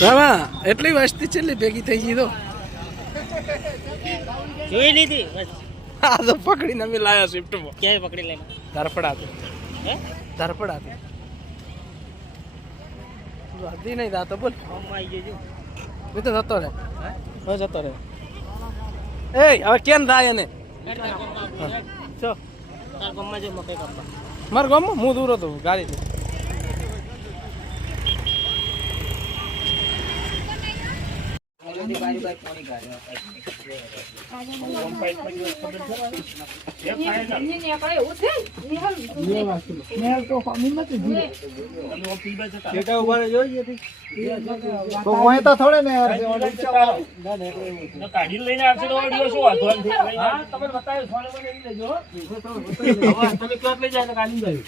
રામા એટલી વસ્તી છેલ્લી ભેગી થઈ ગઈ તો જોઈ લીધી આ તો પકડીને અમે લાયા શિફ્ટમાં. ક્યાંય પકડી લઈને ધરપડાથી હે ધરપડાથી હતી નહીં તા તો બોલ ફોર્મમાં આવી જજો. હું તો જતો રહે હવે જતો રહે. એ હવે કેમ થાય એને ચો તાર ગામમાં જો મકઈ કાપવા મારા ગામમાં હું દૂર હતો ગાડીથી. કાઢી લઈને આવશે તો ઓડિયો શું વાંધો નથી. તમે બતાવ્યો ફોન મને લઈ લેજો. તમે ક્યાં લઈ જાય કાઢી જાય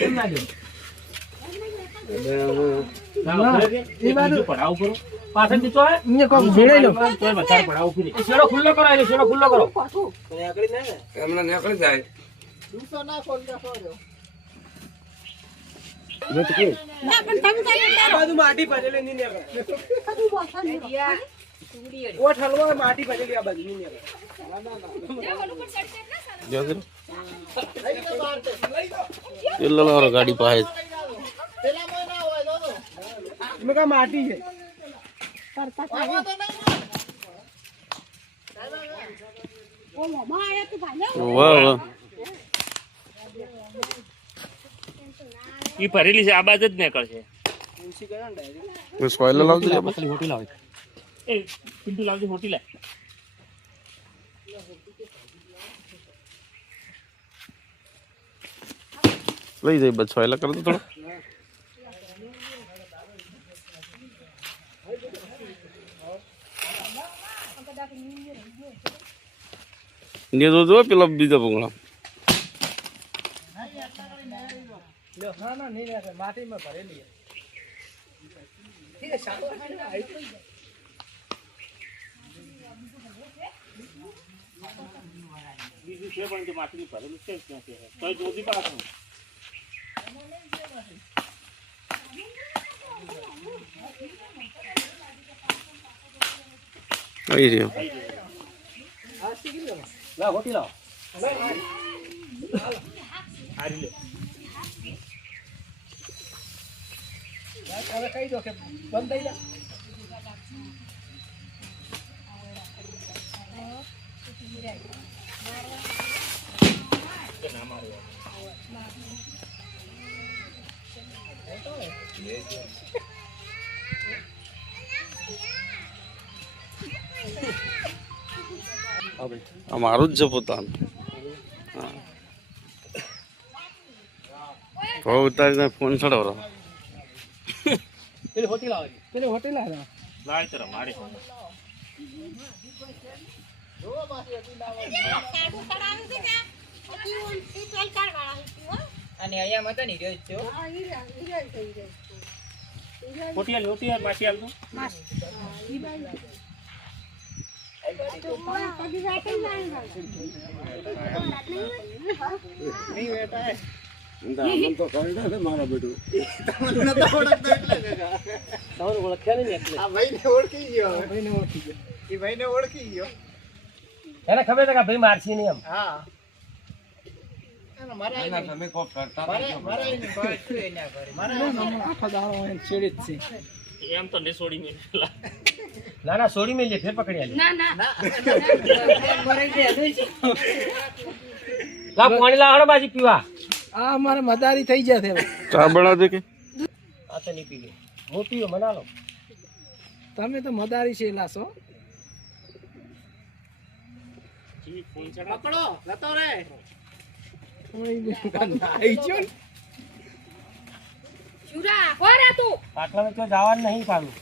કેમ ના દો પડાવ કરો પાછળ નીચો હે પડાવ ફરી શેડો ખુલ્લો કરો એટલે શેડો ખુલ્લો કરો એમને નીકળી જાય માટી ભરેલી નહીં માટી ભરેલી આ બાજુ નહીં ગાડી પાસે માટી છે ઈ ભરેલી છે આ બાજ જ નીકળશે. સ્પોઇલર લાવજો હોટી લાવે એ પિન્ટુ લાવજો હોટી લાવ લઈ જાય બસ સ્પોઇલર કરી દો થોડો ને જો પેલા બીજા ભૂંગળા માટીમાં ભરેલી બીજું છે પણ માટી ભરેલું છે તો જોધી પાછું આવી રહ્યો લાવ હોટી લાવ હારી લે હવે કહી દો કે બંધ થઈ જા આ મારું જ છે પોતાનું. હા ઉતારીને ફોન ચડાવો પેલી હોટેલ આવે પેલી હોટેલ આવે લાય તર મારે અને અહીંયા મત ની રહ્યો છો હોટી હાલ માસી હાલ તો મારા બેટું એને ખબર છે કે ભાઈ મારસી નહીં એમ એમ તો છોડી મેં ના ના છોડી મેં ફેર પકડી આલી લા પાણી લાવડો બાજી પીવા આ અમારે મદારી થઈ જશે ચા બનાવજો કે આ તો નહીં પી ગઈ હું પીવો મના લો તમે તો મદારી છે લાસો પકડો લતો રે પાટલા તો જવાનું નહીં પાડું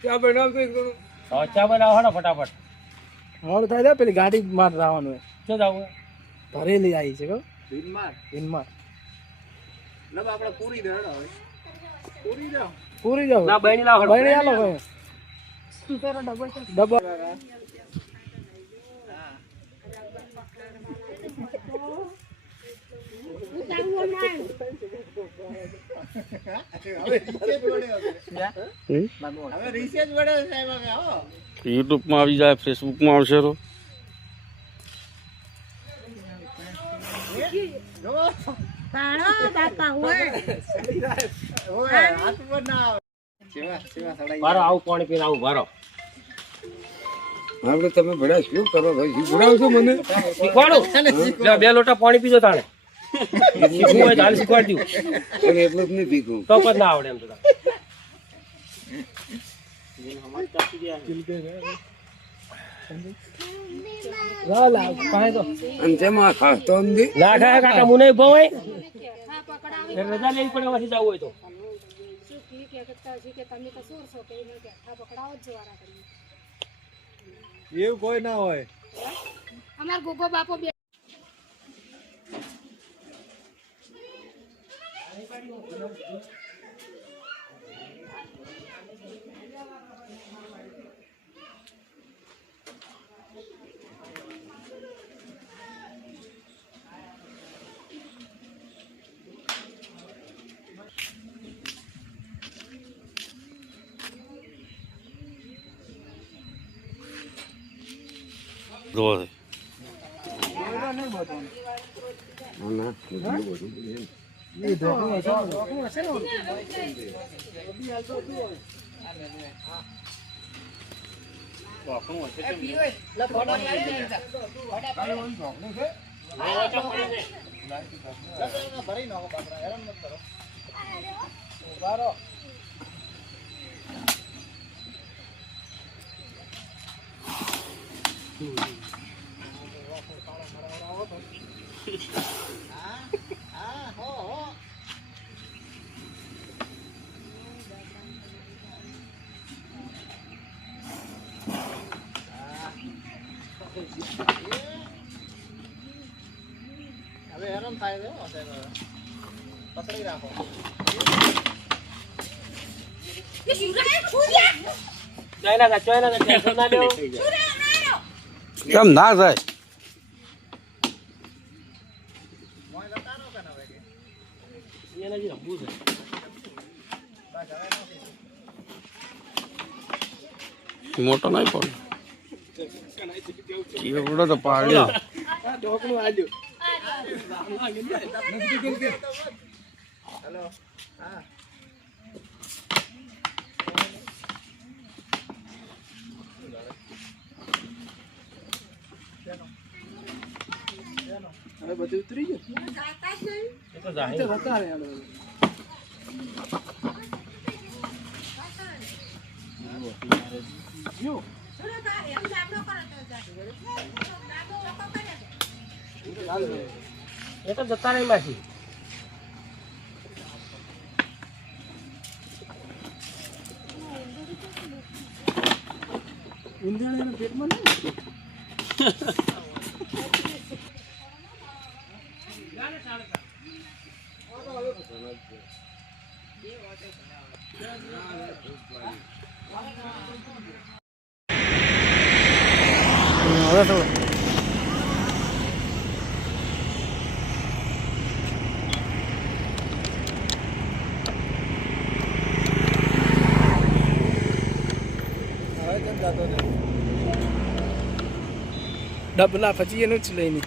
क्या बनाओ तो હવે ચા બનાવો હડો ફટાફટ. મોડું થાય તો પેલી ગાડી માર જવાનું હોય શું જાવું હે? ભરેલી આવી છે કહો દિનમાર દિનમાં લબ આપણે પૂરી દે હેડો હવે પૂરી જાવ પૂરી જાવ ના બહેની લાવો હડો. બહેણી આલો ભાઈ ડબલ હવે રિસર્ચ વડે સાહેબ હો યુટ્યુબમાં આવી જાય, ફેસબુકમાં આવશે તો જો કાળો બાપા હોય ઓય હાથ પર ના આવે સેવા સડાઈ ભારો આવું પાણી પીને આવું ભારો. આપણે તમે ભડા શું કરો ભાઈ શીખડાવશો મને શીખવાડું લે, 2 લોટા પાણી પીજો તાણે. શીખવું હોય તો હાલ શીખવાડી દઉં. પણ એટલું જ નહીં પીકું તો પણ ના આવડે એમ તો તાણે. લાવ લાવ પાણી તો અને તેમાં ખાસ તો નથી ના ખાય કાકા મુને ભવાય હા પકડાવી એટલે રજા લેવી પડે પછી જવું હોય તો. શું કી કે તમે તો સોર છો કે એને કે હા પકડાવો જ જવાના કરી એવું કોઈ ના હોય અમાર ગોગો બાપો બે જોવા દે. ભરી નાખો બાપરા હેરાન મત કરો હવે હેરાન થાય છે હો સાહેબ પકડી રાખો ચાઇના કા ટેન્શન ના લેવો. કેમ ના થાય? એને જે રમવું છે. મોટો નહીં પણ કેવડો તો પાડ્યો. ઢોકણું આલ્યું હેલો હા હવે બધું ઉતરી ગયું એ તો જાય. તો હતા રે હાલો. જો એ તો જતા નહીં માસી. ઊંધિયાણ એના પેટમાં નહીં હવે થોડું ડબલા પછી એનું જ લઈને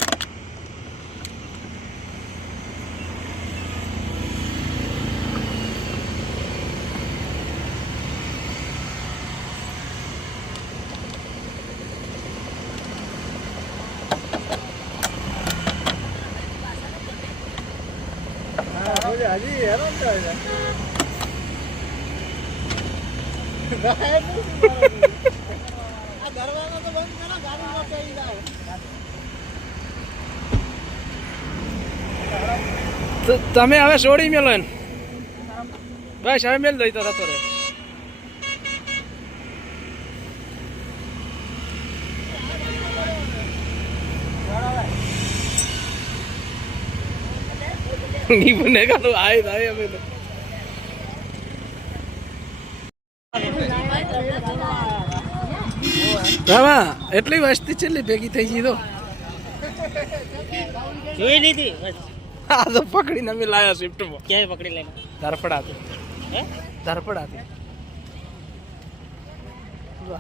હજી હેરાન થાય દરવાજો તો બંધ કરો ગાડીમાં પેઈ જાવ તો તમે હવે છોડી મેલો એને બસ હવે મેલ દઈ તો થતો રહે ઈ બને કાલું આય અમે તો રામા એટલી વસ્તી છેલ્લી ભેગી થઈ ગઈ તો જોઈ લીધી આ તો પકડીને અમે લાયા શિફ્ટમાં ક્યાંય પકડી લઈને ધરપડાથી હે ધરપડાથી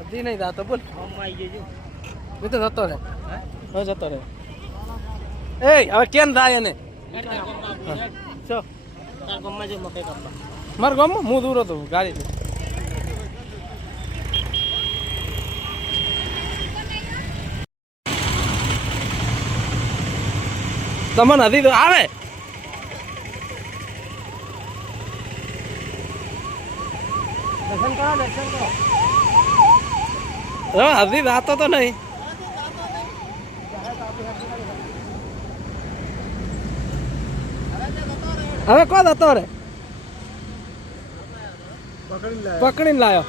હજી નહીં જાતો બોલ ફોર્મમાં આવી ગયો એ તો જતો રે હવે જતો રે એ હવે કેમ થાય એને ચો તાર ગમમાં જો મકઈ કાપવા મારા ગામમાં હું દૂર હતો ગાડી તમને હતી તો આવે દર્શન કરો હજી રાતો તો નહીં હવે કોણ હતો રે પકડીને લાયો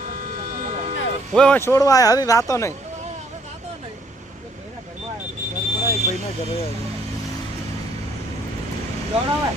હવે છોડવા આવ્યા હજી રાતો નહીં ભાઈના ઘરે દોડાવે